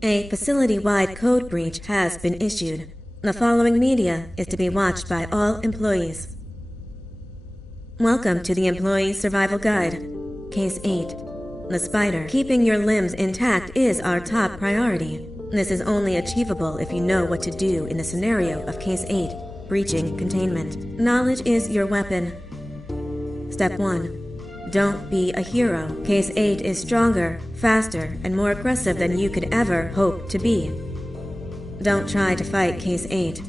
A facility-wide code breach has been issued. The following media is to be watched by all employees. Welcome to the Employee Survival Guide. Case 8. The spider. Keeping your limbs intact is our top priority. This is only achievable if you know what to do in the scenario of Case 8, breaching containment. Knowledge is your weapon. Step 1. Don't be a hero. Case 8 is stronger, faster, and more aggressive than you could ever hope to be. Don't try to fight Case 8.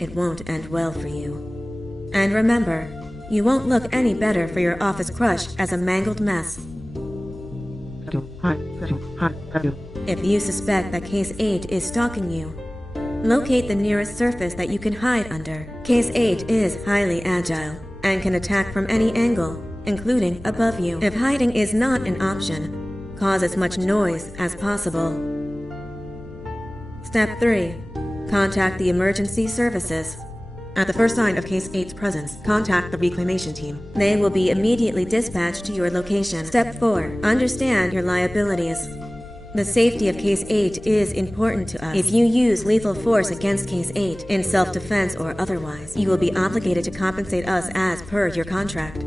It won't end well for you. And remember, you won't look any better for your office crush as a mangled mess. If you suspect that Case 8 is stalking you, locate the nearest surface that you can hide under. Case 8 is highly agile and can attack from any angle, including above you. If hiding is not an option, cause as much noise as possible. Step 3. Contact the emergency services. At the first sign of Case 8's presence, contact the reclamation team. They will be immediately dispatched to your location. Step 4. Understand your liabilities. The safety of Case 8 is important to us. If you use lethal force against Case 8, in self-defense or otherwise, you will be obligated to compensate us as per your contract.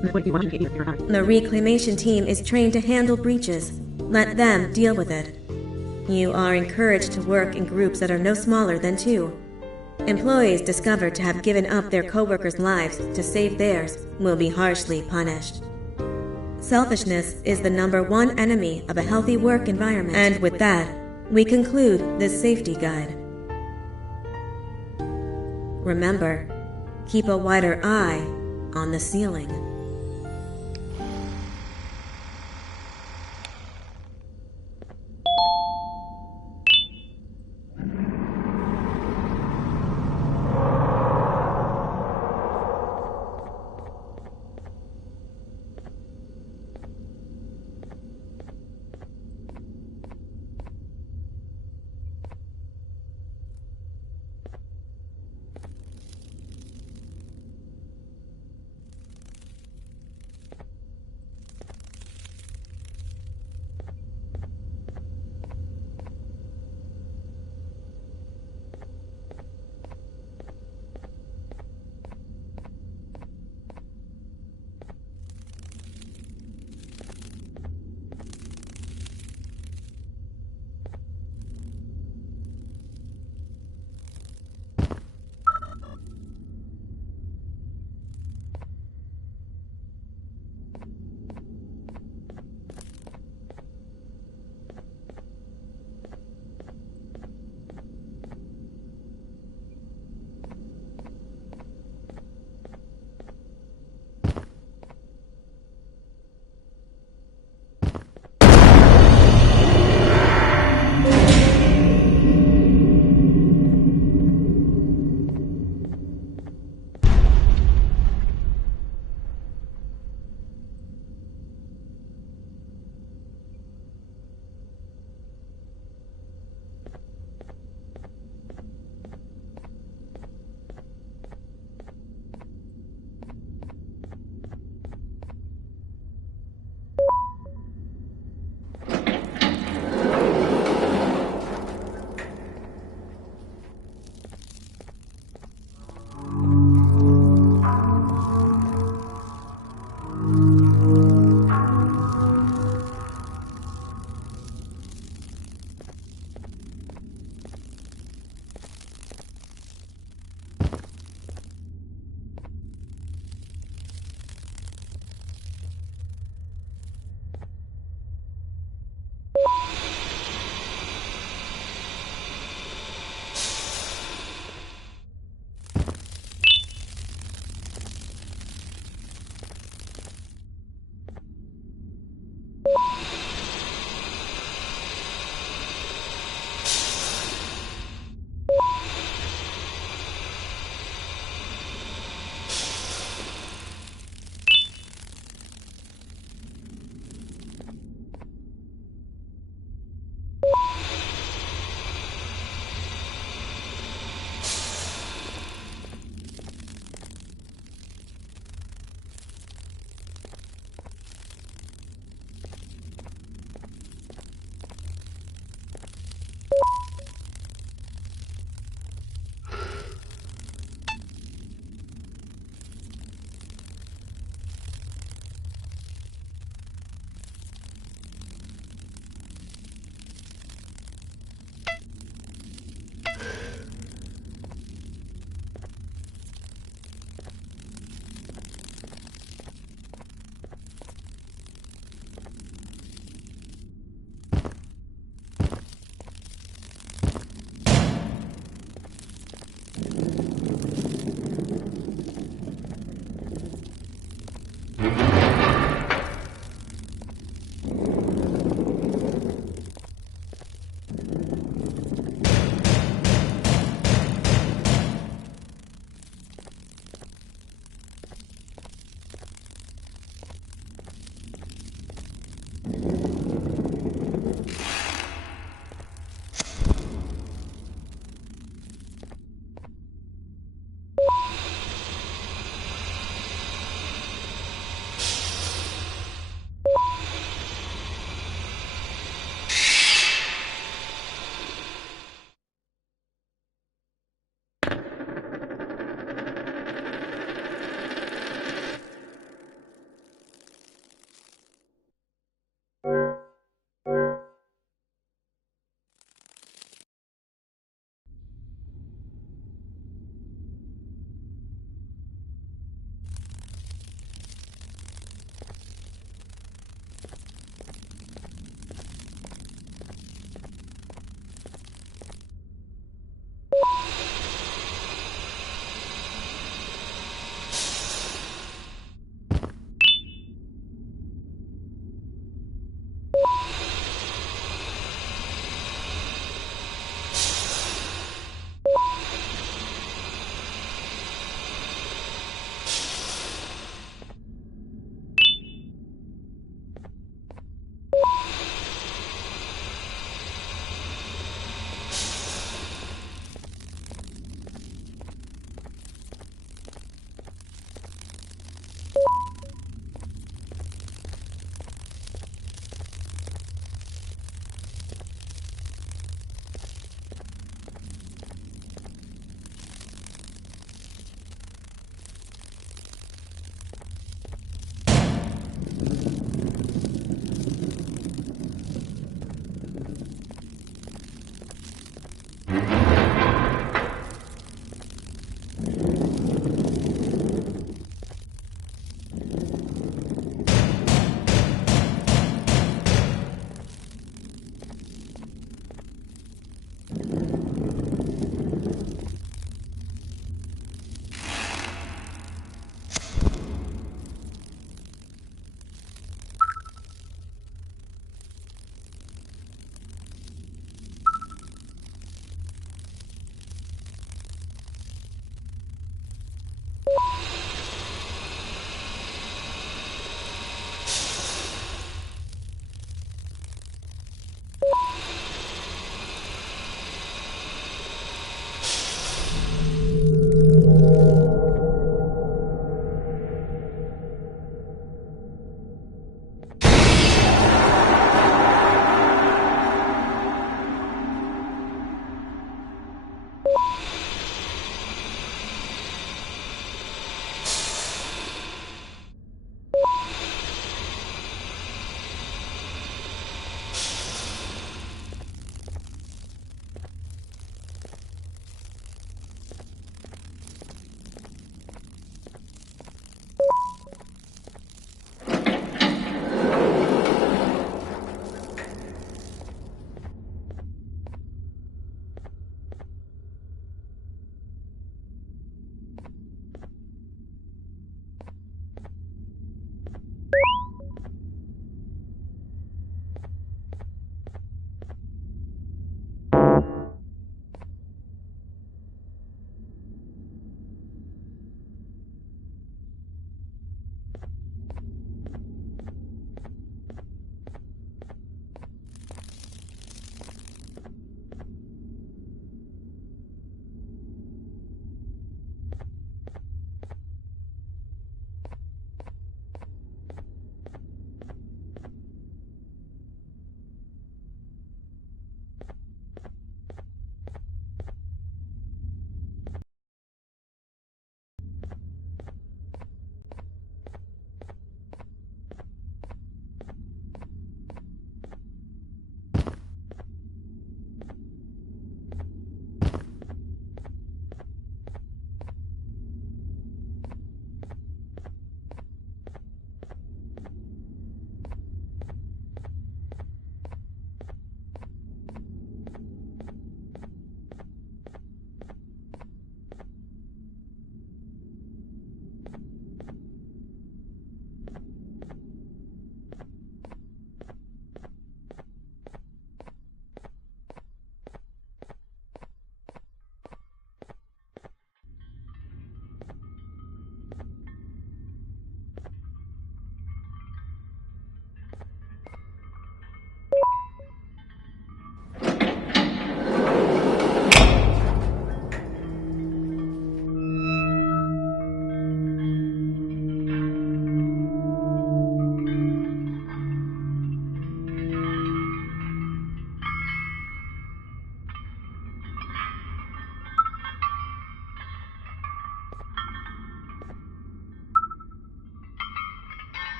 The reclamation team is trained to handle breaches. Let them deal with it. You are encouraged to work in groups that are no smaller than 2. Employees discovered to have given up their co-workers' lives to save theirs will be harshly punished. Selfishness is the #1 enemy of a healthy work environment. And with that, we conclude this safety guide. Remember, keep a wider eye on the ceiling.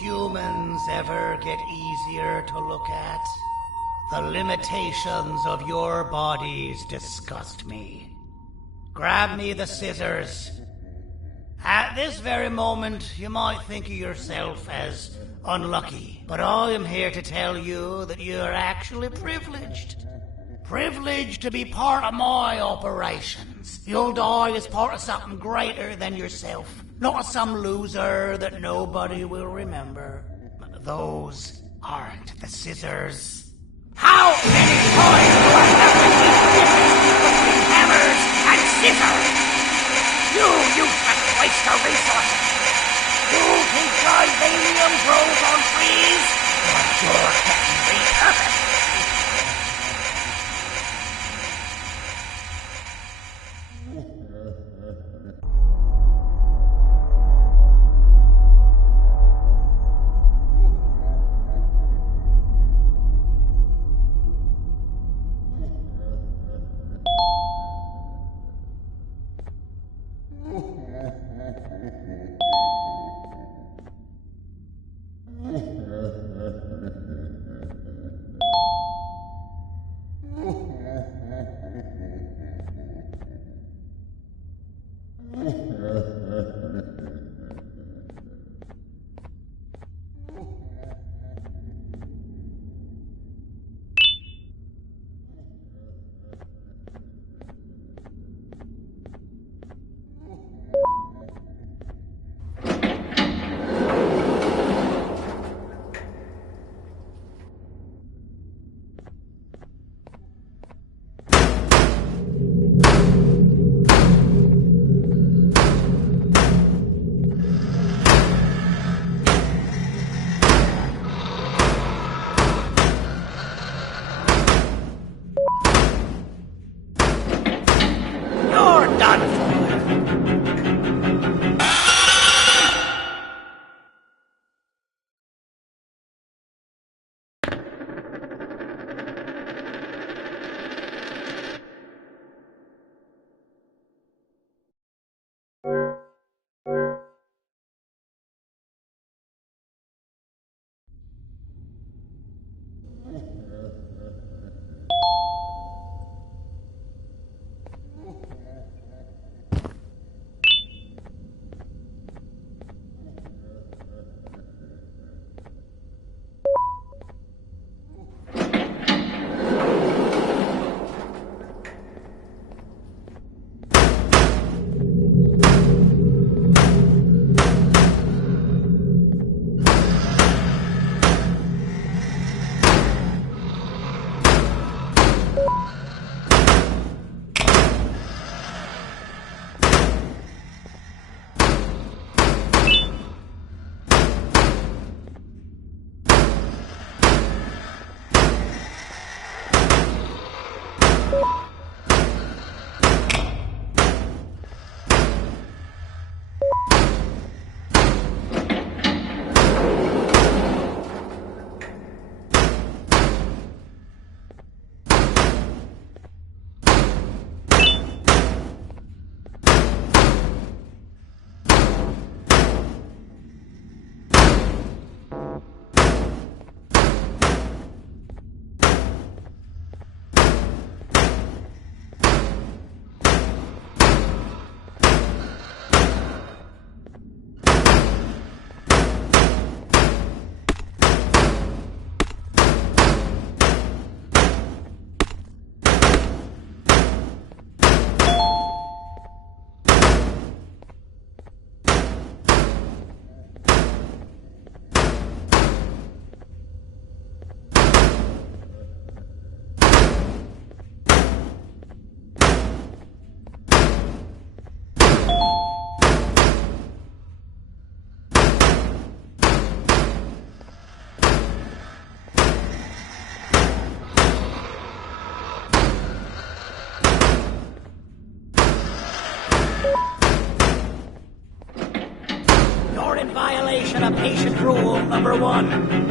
humans ever get easier to look at? The limitations of your bodies disgust me. Grab me the scissors. At this very moment, you might think of yourself as unlucky, but I am here to tell you that you are actually privileged. Privileged to be part of my operations. You'll die as part of something greater than yourself, not some loser that nobody will remember. Those aren't the scissors. How many times do I have to keep difference between hammers and scissors? You useless waste of resources. You think Vivanium grows on trees? But you're getting repurposed. Violation of patient rule number 1.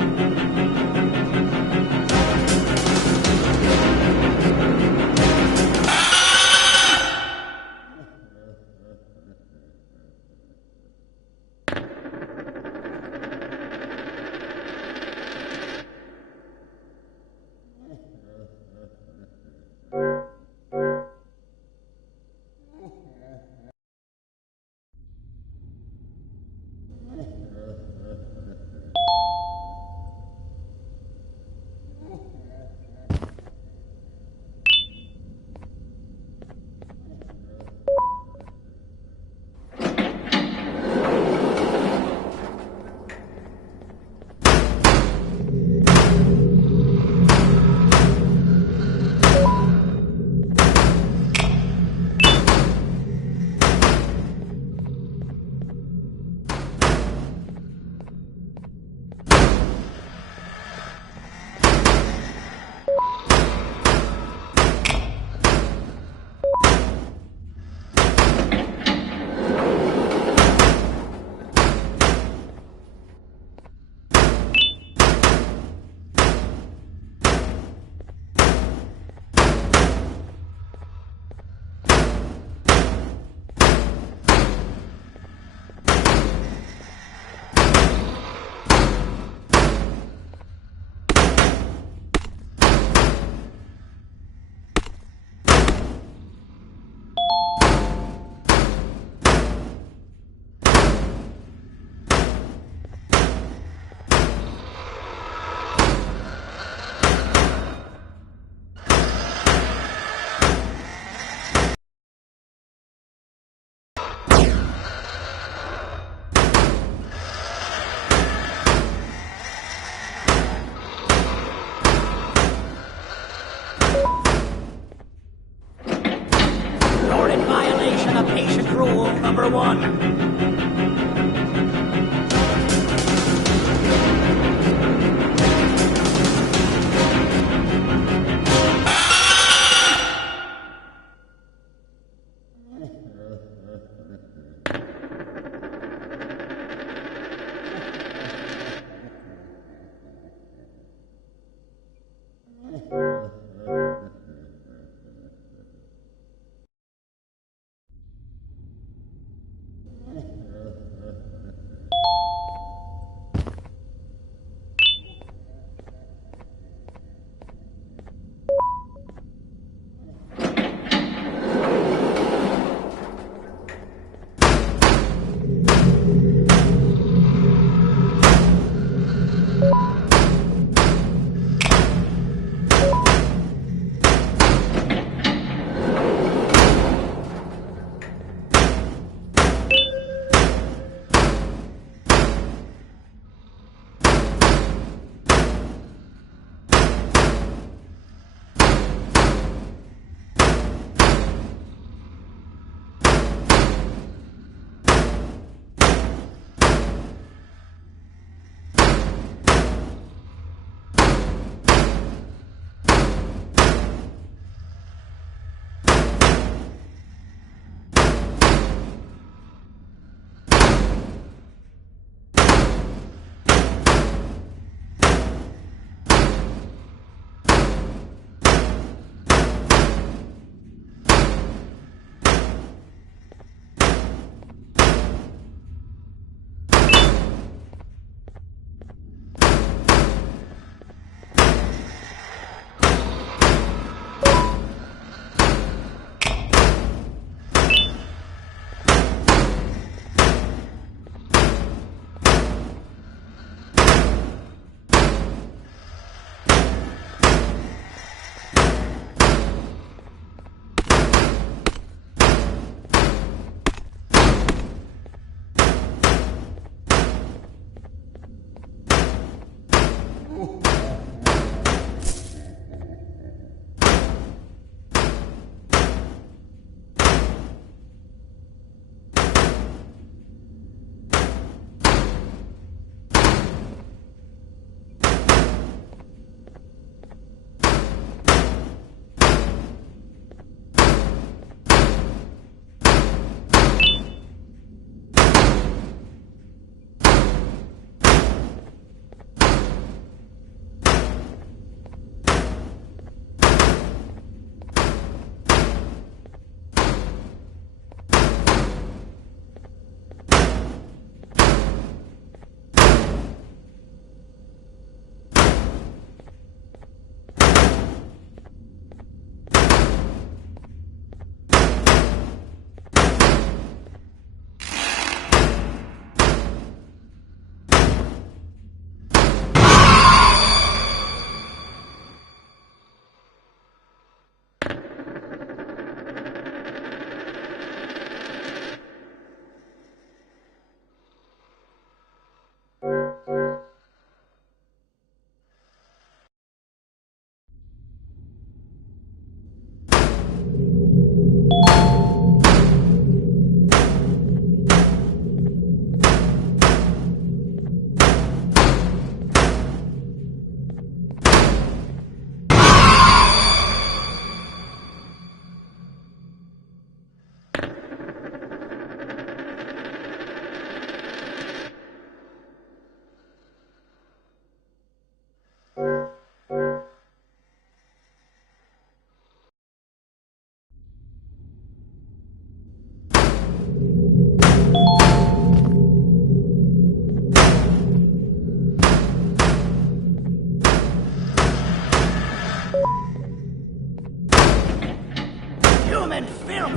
human filth!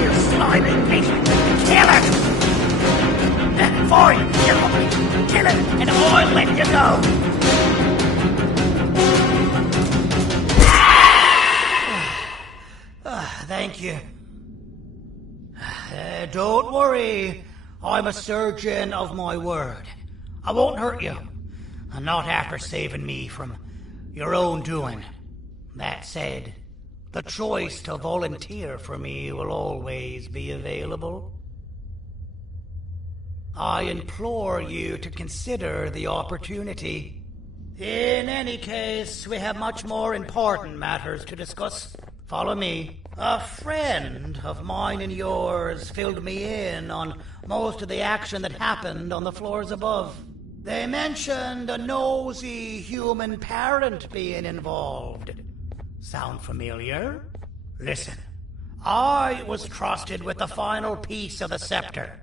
You slimy beast! Kill it! Fine, kill it, and I'll let you go! Thank you. Don't worry. I'm a surgeon of my word. I won't hurt you. And not after saving me from your own doing. That said, the choice to volunteer for me will always be available. I implore you to consider the opportunity. In any case, we have much more important matters to discuss. Follow me. A friend of mine and yours filled me in on most of the action that happened on the floors above. They mentioned a nosy human parent being involved. Sound familiar? Listen, I was trusted with the final piece of the scepter,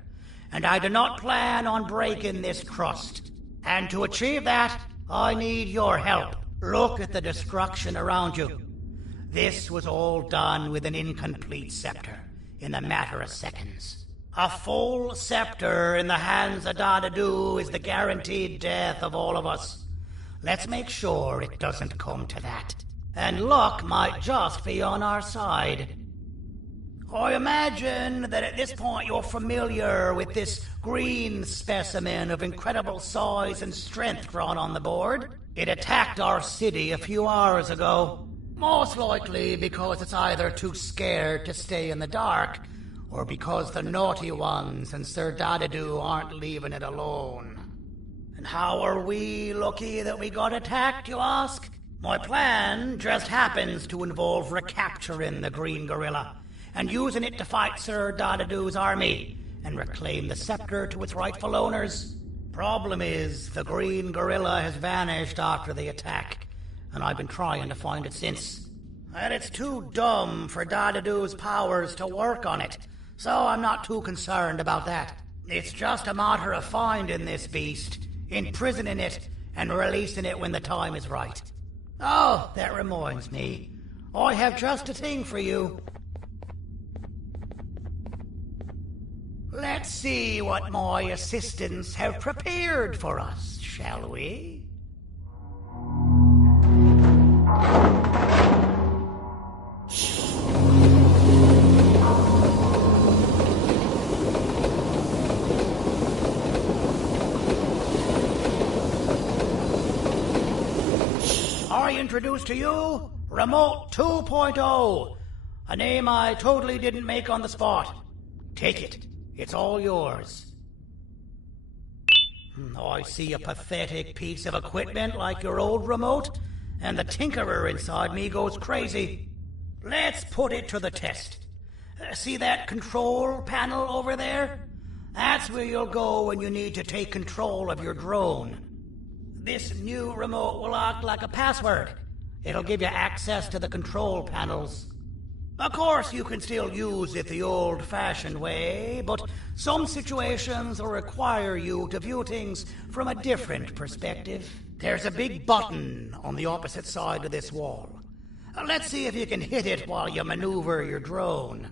and I do not plan on breaking this trust. And to achieve that, I need your help. Look at the destruction around you. This was all done with an incomplete scepter in a matter of seconds. A full scepter in the hands of Dadadu is the guaranteed death of all of us. Let's make sure it doesn't come to that. And luck might just be on our side. I imagine that at this point you're familiar with this green specimen of incredible size and strength drawn on the board. It attacked our city a few hours ago. Most likely because it's either too scared to stay in the dark, or because the naughty ones and Sir Dadadu aren't leaving it alone. And how are we lucky that we got attacked, you ask? My plan just happens to involve recapturing the green gorilla and using it to fight Sir Dadadu's army and reclaim the scepter to its rightful owners. Problem is, the green gorilla has vanished after the attack, and I've been trying to find it since. And it's too dumb for Dadadu's powers to work on it, so I'm not too concerned about that. It's just a matter of finding this beast, imprisoning it, and releasing it when the time is right. Oh, that reminds me. I have just a thing for you. Let's see what my assistants have prepared for us, shall we? I introduce to you Remote 2.0, a name I totally didn't make on the spot. Take it. It's all yours. I see a pathetic piece of equipment like your old remote, and the tinkerer inside me goes crazy. Let's put it to the test. See that control panel over there? That's where you'll go when you need to take control of your drone. This new remote will act like a password. It'll give you access to the control panels. Of course, you can still use it the old-fashioned way, but some situations will require you to view things from a different perspective. There's a big button on the opposite side of this wall. Let's see if you can hit it while you maneuver your drone.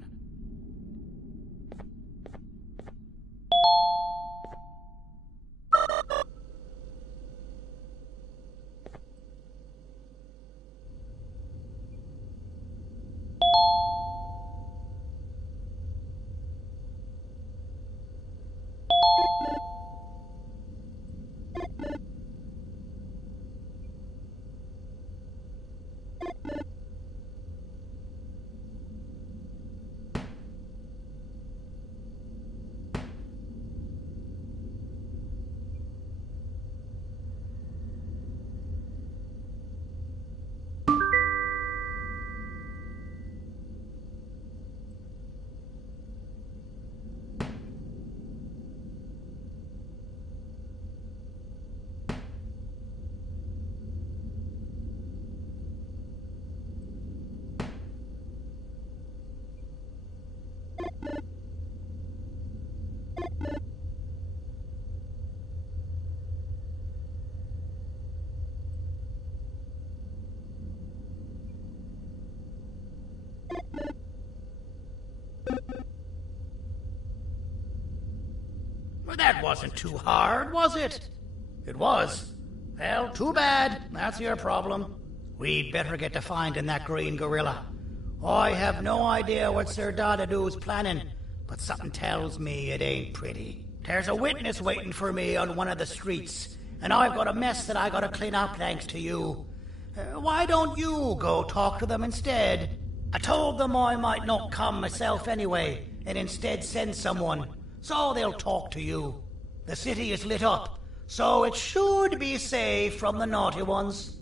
That wasn't too hard, was it? It was. Well, too bad. That's your problem. We'd better get to finding that green gorilla. I have no idea what Sir Dadadu's planning, but something tells me it ain't pretty. There's a witness waiting for me on one of the streets, and I've got a mess that I gotta clean up thanks to you. Why don't you go talk to them instead? I told them I might not come myself anyway, and instead send someone, so they'll talk to you. The city is lit up, so it should be safe from the naughty ones.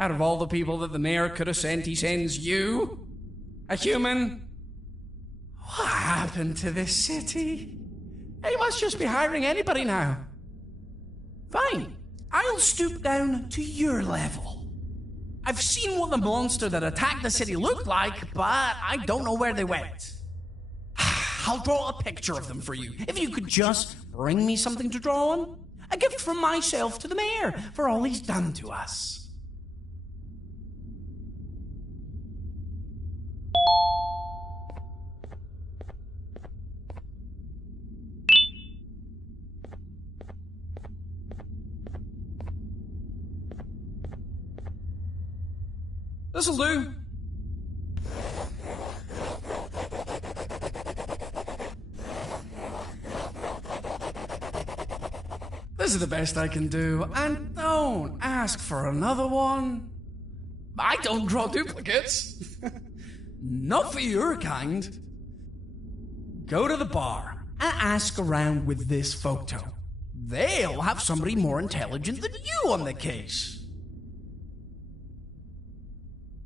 Out of all the people that the mayor could have sent, he sends you? A human? What happened to this city? He must just be hiring anybody now. Fine, I'll stoop down to your level. I've seen what the monster that attacked the city looked like, but I don't know where they went. I'll draw a picture of them for you, if you could just bring me something to draw on. A gift from myself to the mayor for all he's done to us. This'll do. This is the best I can do, and don't ask for another one. I don't draw duplicates. Not for your kind. Go to the bar and ask around with this photo. They'll have somebody more intelligent than you on the case.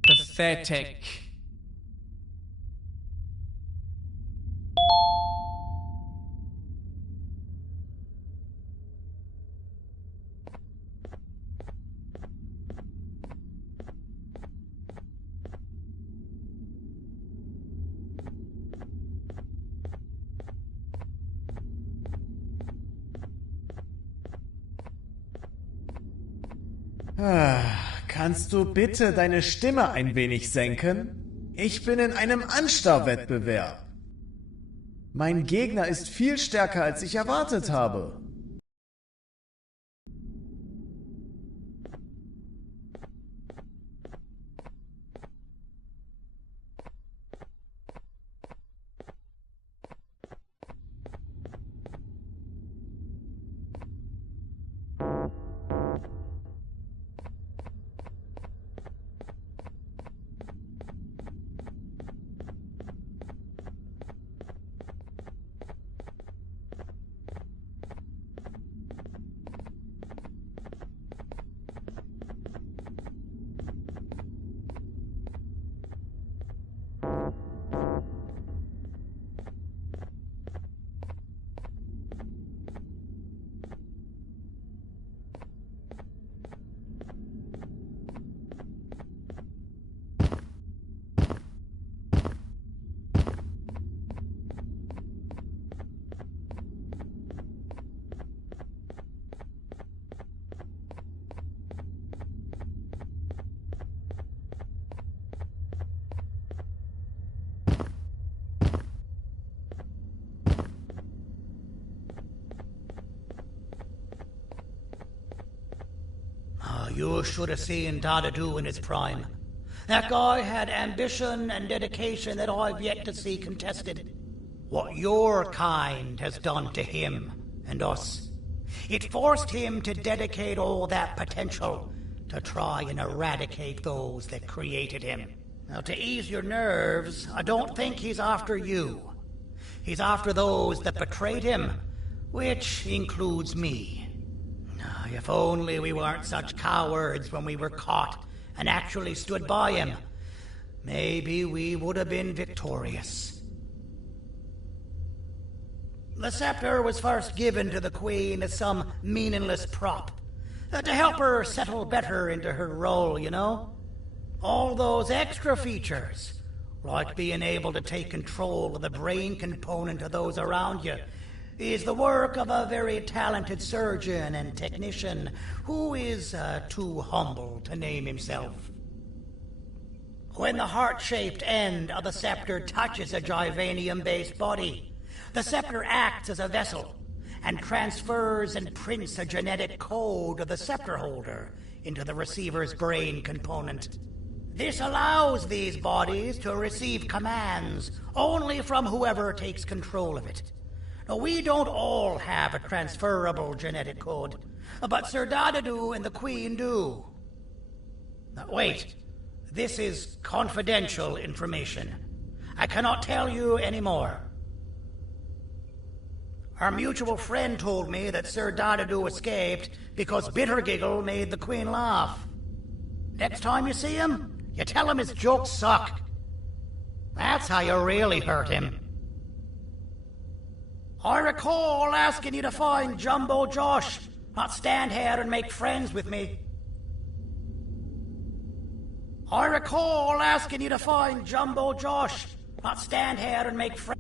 Pathetic. Kannst du bitte deine Stimme ein wenig senken? Ich bin in einem Anstarrwettbewerb. Mein Gegner ist viel stärker, als ich erwartet habe. You should have seen Dadadu in his prime. That guy had ambition and dedication that I've yet to see contested. What your kind has done to him and us. It forced him to dedicate all that potential to try and eradicate those that created him. Now, to ease your nerves, I don't think he's after you. He's after those that betrayed him, which includes me. If only we weren't such cowards when we were caught and actually stood by him, maybe we would have been victorious. The scepter was first given to the Queen as some meaningless prop, to help her settle better into her role, you know? All those extra features, like being able to take control of the brain component of those around you, is the work of a very talented surgeon and technician who is too humble to name himself. When the heart-shaped end of the scepter touches a Givanium-based body, the scepter acts as a vessel and transfers and prints a genetic code of the scepter holder into the receiver's brain component. This allows these bodies to receive commands only from whoever takes control of it. Now, we don't all have a transferable genetic code, but Sir Dadadu and the Queen do. Now, wait. This is confidential information. I cannot tell you any more. Our mutual friend told me that Sir Dadadu escaped because Bittergiggle made the Queen laugh. Next time you see him, you tell him his jokes suck. That's how you really hurt him. I recall asking you to find Jumbo Josh, not stand here and make friends with me. I recall asking you to find Jumbo Josh, not stand here and make friends.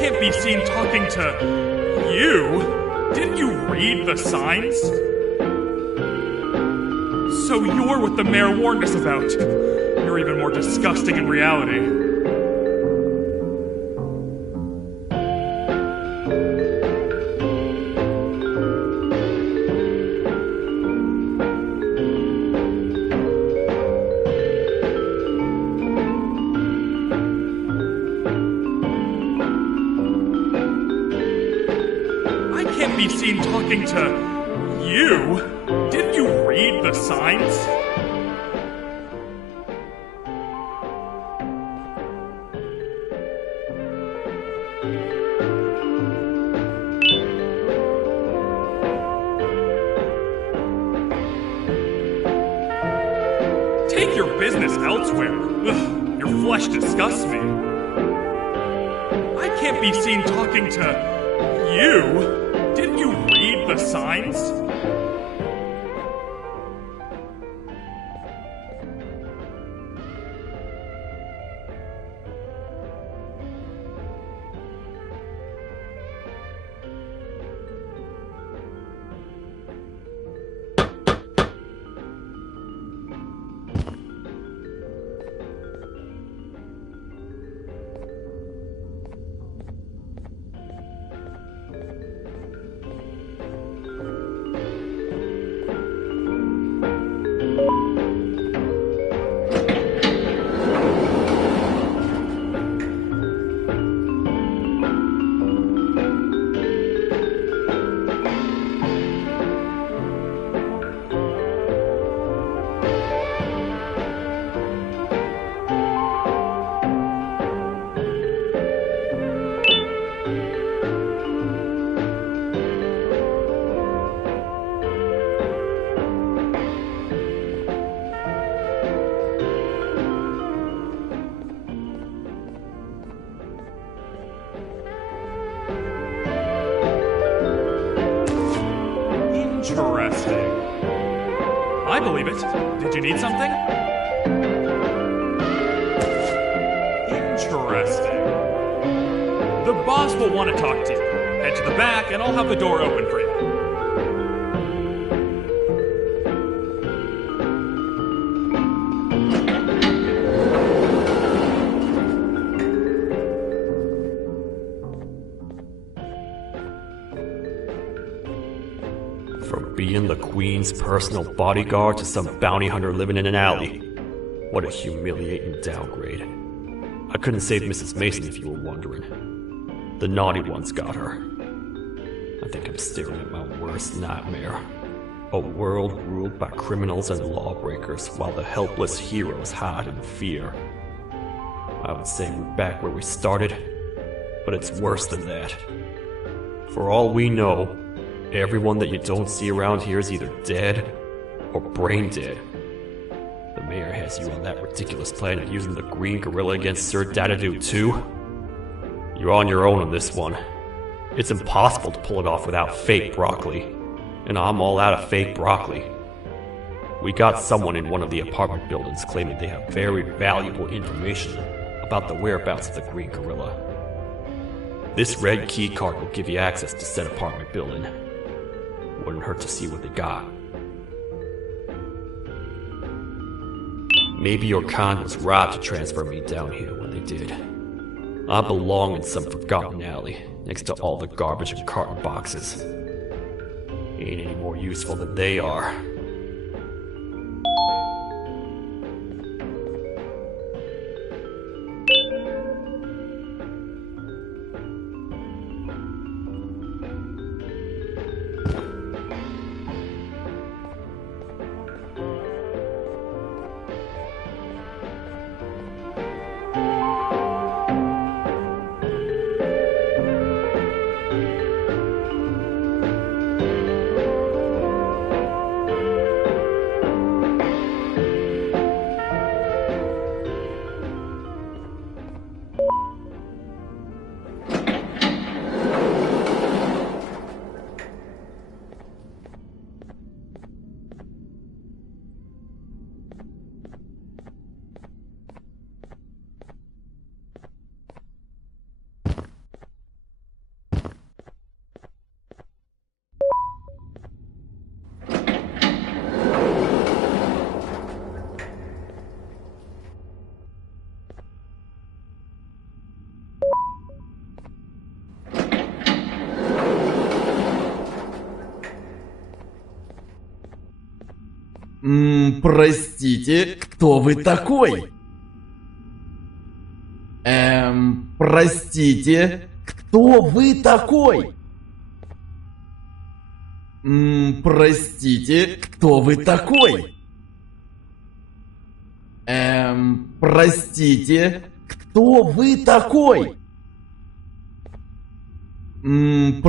can't be seen talking to you. Didn't you read the signs? So you're what the mayor warned us about. You're even more disgusting in reality. Be seen talking to you? Didn't you read the signs? Take your business elsewhere. Ugh, your flesh disgusts me. I can't be seen talking to you. Didn't you read the signs? Interesting. I believe it. Did you need something? Interesting. The boss will want to talk to you. Head to the back and I'll have the door open for you. From being the Queen's personal bodyguard to some bounty hunter living in an alley. What a humiliating downgrade. I couldn't save Mrs. Mason if you were wondering. The naughty ones got her. I think I'm staring at my worst nightmare. A world ruled by criminals and lawbreakers while the helpless heroes hide in fear. I would say we're back where we started, but it's worse than that. For all we know, everyone that you don't see around here is either dead or brain dead. The mayor has you on that ridiculous plan of using the green gorilla against Sir Dadadoo too. You're on your own on this one. It's impossible to pull it off without fake broccoli. And I'm all out of fake broccoli. We got someone in one of the apartment buildings claiming they have very valuable information about the whereabouts of the green gorilla. This red key card will give you access to said apartment building. Wouldn't hurt to see what they got. Maybe your con was right to transfer me down here when they did. I belong in some forgotten alley, next to all the garbage and carton boxes. Ain't any more useful than they are. Простите, кто вы такой? Простите, кто вы такой? Простите, кто вы такой? Простите, кто вы такой?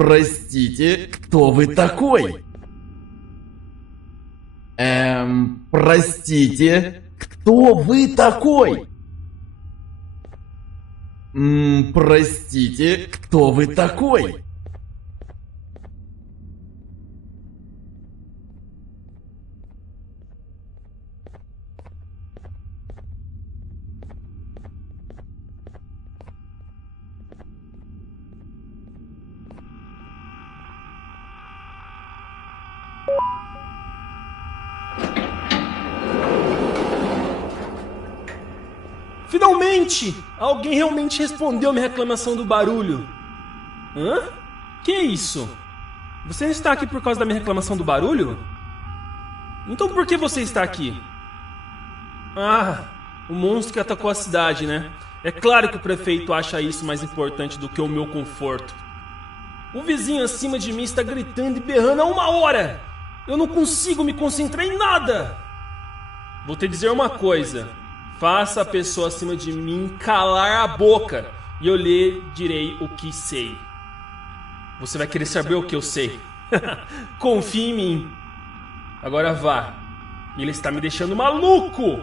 Простите, кто вы такой? Простите, кто вы такой? Простите, кто вы такой? Finalmente! Alguém realmente respondeu a minha reclamação do barulho. Hã? Que é isso? Você está aqui por causa da minha reclamação do barulho? Então por que você está aqui? Ah, o monstro que atacou a cidade, né? É claro que o prefeito acha isso mais importante do que o meu conforto. O vizinho acima de mim está gritando e berrando há 1 hora! Eu não consigo me concentrar em nada! Vou te dizer uma coisa. Faça a pessoa acima de mim calar a boca e eu lhe direi o que sei. Você vai querer saber o que eu sei. Confie em mim. Agora vá. Ele está me deixando maluco.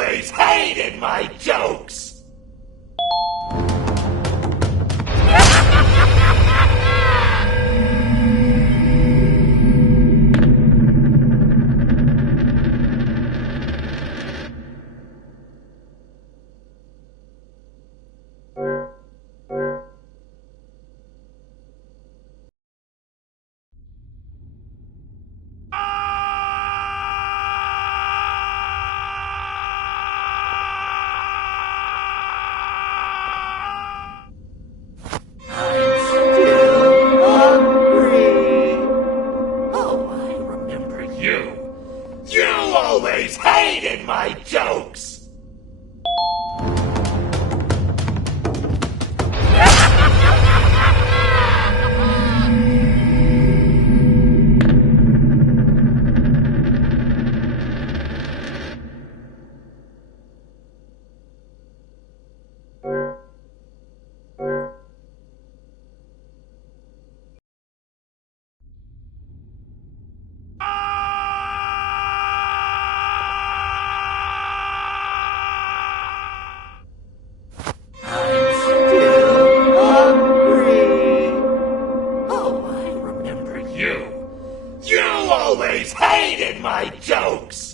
always hated my jokes! You always hated my jokes! You always hated my jokes!